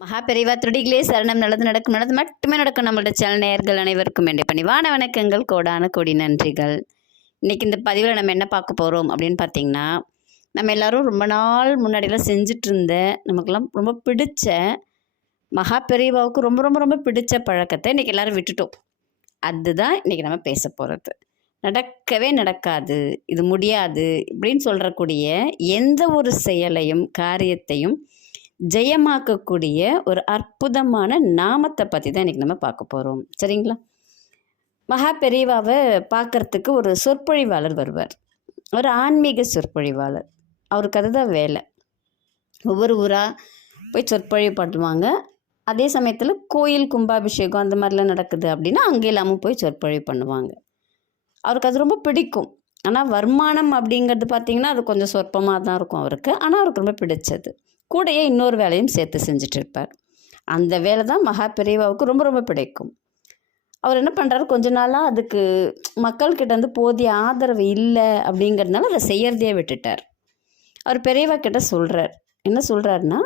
மகா பெரிவா துடிகளே சரணம். நல்லது நடக்கும், நல்லது மட்டுமே நடக்கும். நம்மளோட சேனல் நேயர்கள் அனைவருக்கும் வேண்டிய பணிவான வணக்கங்கள், கோடான கோடி நன்றிகள். இன்னைக்கு இந்த பதிவில் நம்ம என்ன பார்க்க போகிறோம் அப்படின்னு பார்த்தீங்கன்னா, நம்ம எல்லாரும் ரொம்ப நாள் முன்னாடியெல்லாம் செஞ்சுட்டு இருந்த நமக்கெல்லாம் ரொம்ப பிடிச்ச மகா பெரியவாவுக்கு ரொம்ப ரொம்ப ரொம்ப பிடிச்ச பழக்கத்தை இன்றைக்கி எல்லாரும் விட்டுட்டோம். அதுதான் இன்றைக்கி நம்ம பேச போகிறது. நடக்கவே நடக்காது, இது முடியாது இப்படின்னு சொல்கிறக்கூடிய எந்த ஒரு செயலையும் காரியத்தையும் ஜெயமாக்கக்கூடிய ஒரு அற்புதமான நாமத்தை பற்றி தான் இன்றைக்கி நம்ம பார்க்க போகிறோம். சரிங்களா? மகா பெரியவாவை பார்க்குறதுக்கு ஒரு சொற்பொழிவாளர் வருவார். ஒரு ஆன்மீக சொற்பொழிவாளர். அவருக்கு அதுதான் வேலை. ஒவ்வொரு ஊராக போய் சொற்பொழிவு பண்ணுவாங்க. அதே சமயத்தில் கோயில் கும்பாபிஷேகம் அந்த மாதிரிலாம் நடக்குது அப்படின்னா அங்கே இல்லாமல் போய் சொற்பொழிவு பண்ணுவாங்க. அவருக்கு அது ரொம்ப பிடிக்கும். ஆனால் வருமானம் அப்படிங்கிறது பார்த்திங்கன்னா அது கொஞ்சம் சொற்பமாக தான் இருக்கும் அவருக்கு. ஆனால் அவருக்கு ரொம்ப பிடிச்சது. கூடையே இன்னொரு வேலையும் சேர்த்து செஞ்சுட்டு இருப்பார். அந்த வேலை தான் மகா பெரியவாவுக்கு ரொம்ப ரொம்ப பிடிக்கும். அவர் என்ன பண்ணுறாரு, கொஞ்ச நாளாக அதுக்கு மக்கள்கிட்ட வந்து போதிய ஆதரவு இல்லை அப்படிங்கிறதுனால அதை செய்யறதையே விட்டுட்டார். அவர் பெரியவா கிட்ட சொல்கிறார். என்ன சொல்கிறாருன்னா,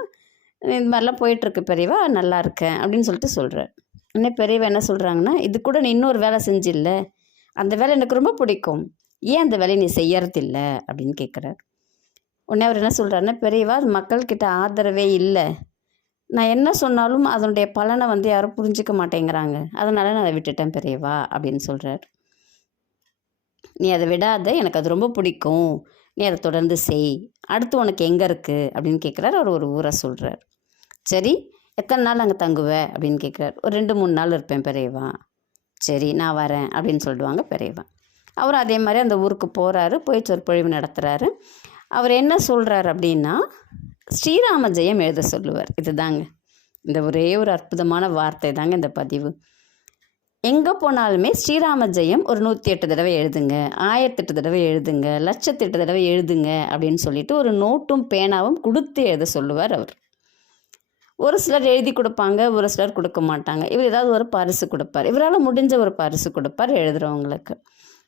இந்த மாதிரிலாம் போயிட்டுருக்கு பெரியவா, நல்லா இருக்கேன் அப்படின்னு சொல்லிட்டு சொல்கிறார். உடனே பெரியவா என்ன சொல்கிறாங்கன்னா, இது கூட நீ இன்னொரு வேலை செஞ்சில்ல, அந்த வேலை எனக்கு ரொம்ப பிடிக்கும், ஏன் அந்த வேலையை நீ செய்யறதில்ல அப்படின்னு கேட்குறார். உடனே அவர் என்ன சொல்கிறாருன்னா, பெரியவா அது மக்கள்கிட்ட ஆதரவே இல்லை, நான் என்ன சொன்னாலும் அதனுடைய பலனை வந்து யாரும் புரிஞ்சிக்க மாட்டேங்கிறாங்க, அதனால் நான் அதை விட்டுட்டேன் பெரியவா அப்படின்னு சொல்கிறார். நீ அதை விடாத, எனக்கு அது ரொம்ப பிடிக்கும், நீ அதை தொடர்ந்து செய், அடுத்து உனக்கு எங்கே இருக்குது அப்படின்னு கேட்குறாரு. அவர் ஒரு ஊரை சொல்கிறார். சரி, எத்தனை நாள் அங்கே தங்குவ அப்படின்னு கேட்குறாரு. ஒரு 2-3 நாள் இருப்பேன் பெரியவா. சரி, நான் வரேன் அப்படின்னு சொல்லிடுவாங்க பெரியவா. அவர் அதே மாதிரி அந்த ஊருக்கு போகிறாரு. போய் சொற்பொழிவு நடத்துகிறாரு. அவர் என்ன சொல்கிறார் அப்படின்னா, ஸ்ரீராம ஜெயம் எழுத சொல்லுவார். இதுதாங்க, இந்த ஒரே ஒரு அற்புதமான வார்த்தை தாங்க இந்த பதிவு. எங்கே போனாலுமே ஸ்ரீராம ஜெயம் ஒரு 108 தடவை எழுதுங்க, 1008 தடவை எழுதுங்க, 1008 தடவை எழுதுங்க அப்படின்னு சொல்லிட்டு ஒரு நோட்டும் பேனாவும் கொடுத்து எழுத சொல்லுவார் அவர். ஒரு சிலர் எழுதி கொடுப்பாங்க, ஒரு சிலர் கொடுக்க மாட்டாங்க. இவர் ஏதாவது ஒரு பரிசு கொடுப்பார். இவரால் முடிஞ்ச ஒரு பரிசு கொடுப்பார் எழுதுகிறவங்களுக்கு.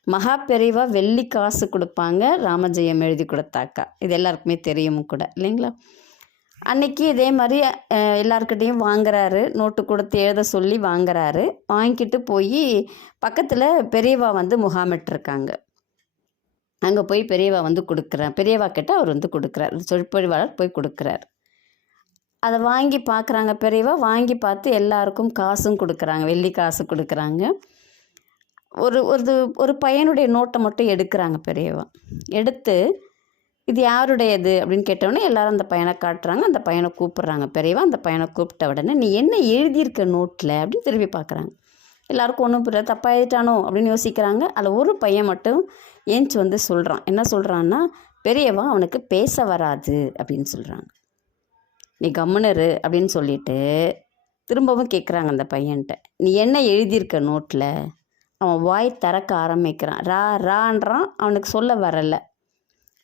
மகா பெரியவா வெள்ளி காசு கொடுப்பாங்க ராமஜெயம் எழுதி கொடுத்தாக்கா. இது எல்லாருக்குமே தெரியும் கூட, இல்லைங்களா? அன்னைக்கு இதே மாதிரி எல்லாருக்கிட்டையும் வாங்குறாரு. நோட்டு கொடுத்து எழுத சொல்லி வாங்குறாரு. வாங்கிட்டு போய் பக்கத்தில் பெரியவா வந்து முகாமிட்டிருக்காங்க. அங்கே போய் பெரியவா வந்து கொடுக்குறார். பெரியவா கிட்ட அவர் வந்து கொடுக்குறார். சொற்பொழிவாளர் போய் கொடுக்குறார். அதை வாங்கி பார்க்குறாங்க பெரியவா. வாங்கி பார்த்து எல்லாருக்கும் காசும் கொடுக்குறாங்க, வெள்ளி காசு கொடுக்குறாங்க. ஒரு ஒரு ஒரு பையனுடைய நோட்டை மட்டும் எடுக்கிறாங்க பெரியவா. எடுத்து இது யாருடையது அப்படின்னு கேட்டவுடனே எல்லாரும் அந்த பையனை காட்டுறாங்க. அந்த பையனை கூப்பிட்றாங்க பெரியவா. அந்த பையனை கூப்பிட்ட உடனே நீ என்ன எழுதியிருக்க நோட்டில் அப்படின்னு திரும்பி பார்க்குறாங்க. எல்லாருக்கும் ஒன்றும் புரியல, தப்பாக எழுதிட்டானோ அப்படின்னு யோசிக்கிறாங்க. அதில் ஒரு பையன் மட்டும் ஏஞ்சி வந்து சொல்கிறான். என்ன சொல்கிறான்னா, பெரியவா அவனுக்கு பேச வராது அப்படின்னு சொல்கிறாங்க. நீ கம்முனரு அப்படின்னு சொல்லிட்டு திரும்பவும் கேட்குறாங்க அந்த பையன்கிட்ட, நீ என்ன எழுதியிருக்க நோட்டில்? அவன் வாய் திறக்க ஆரம்பிக்கிறான். ரான்றான். அவனுக்கு சொல்ல வரலை.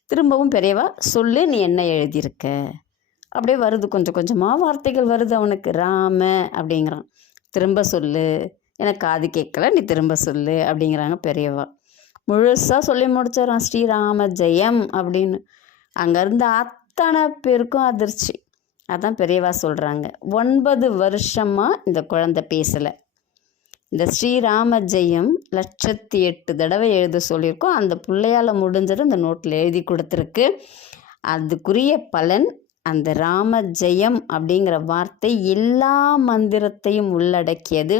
திரும்பவும் பெரியவா சொல்லு, நீ என்ன எழுதியிருக்க? அப்படியே வருது, கொஞ்சம் கொஞ்சமாக வார்த்தைகள் வருது அவனுக்கு. ராம அப்படிங்கிறான். திரும்ப சொல்லு, எனக்கு காது கேட்கல, நீ திரும்ப சொல்லு அப்படிங்கிறாங்க பெரியவா. முழுசாக சொல்லி முடிச்சிடறான், ஸ்ரீராம ஜெயம் அப்படின்னு. அங்கேருந்து அத்தனை பேருக்கும் அதிர்ச்சி. அதான் பெரியவா சொல்கிறாங்க, 9 வருஷமாக இந்த குழந்தை பேசலை. இந்த ஸ்ரீராம ஜெயம் 1008 தடவை எழுத சொல்லியிருக்கோம். அந்த பிள்ளையால் முடிஞ்சது அந்த நோட்டில் எழுதி கொடுத்துருக்கு. அதுக்குரிய பலன் அந்த ராம ஜெயம் அப்படிங்கிற வார்த்தை எல்லா மந்திரத்தையும் உள்ளடக்கியது.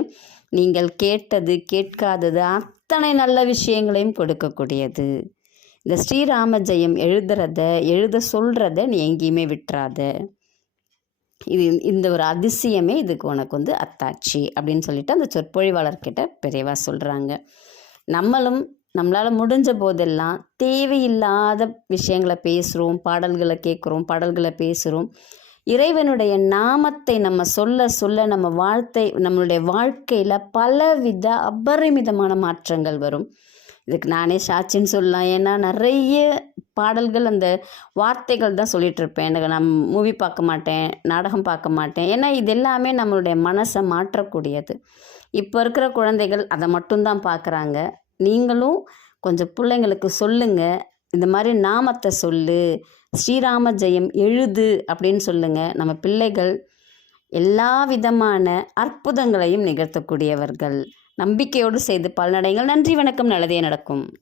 நீங்கள் கேட்டது கேட்காதது அத்தனை நல்ல விஷயங்களையும் கொடுக்கக்கூடியது. இந்த ஸ்ரீராம ஜெயம் எழுத சொல்கிறத நீ எங்கேயுமே விட்டுறாத. இந்த ஒரு அதிசயமே இதுக்கு உனக்கு வந்து அத்தாட்சி அப்படின்னு சொல்லிட்டு அந்த சொற்பொழிவாளர்கிட்ட பெரியவா சொல்கிறாங்க. நம்மளால் முடிஞ்ச போதெல்லாம் தேவையில்லாத விஷயங்களை பேசுகிறோம், பாடல்களை கேட்குறோம், பாடல்களை பேசுகிறோம். இறைவனுடைய நாமத்தை நம்ம சொல்ல சொல்ல நம்மளுடைய வாழ்க்கையில் பலவித அபரிமிதமான மாற்றங்கள் வரும். இதுக்கு நானே சாட்சின்னு சொல்லலாம். ஏன்னா நிறைய பாடல்கள் அந்த வார்த்தைகள் தான் சொல்லிகிட்டு இருப்பேன். எனக்கு நான் மூவி பார்க்க மாட்டேன், நாடகம் பார்க்க மாட்டேன். ஏன்னா இது எல்லாமே நம்மளுடைய மனசை மாற்றக்கூடியது. இப்போ இருக்கிற குழந்தைகள் அதை மட்டும்தான் பார்க்குறாங்க. நீங்களும் கொஞ்சம் பிள்ளைங்களுக்கு சொல்லுங்கள், இந்த மாதிரி நாமத்தை சொல்லு, ஸ்ரீராம ஜெயம் எழுது அப்படின்னு சொல்லுங்கள். நம்ம பிள்ளைகள் எல்லா விதமான அற்புதங்களையும் நிகழ்த்தக்கூடியவர்கள். நம்பிக்கையோடு செய்து பலனடைங்கள். நன்றி, வணக்கம். நல்லதே நடக்கும்.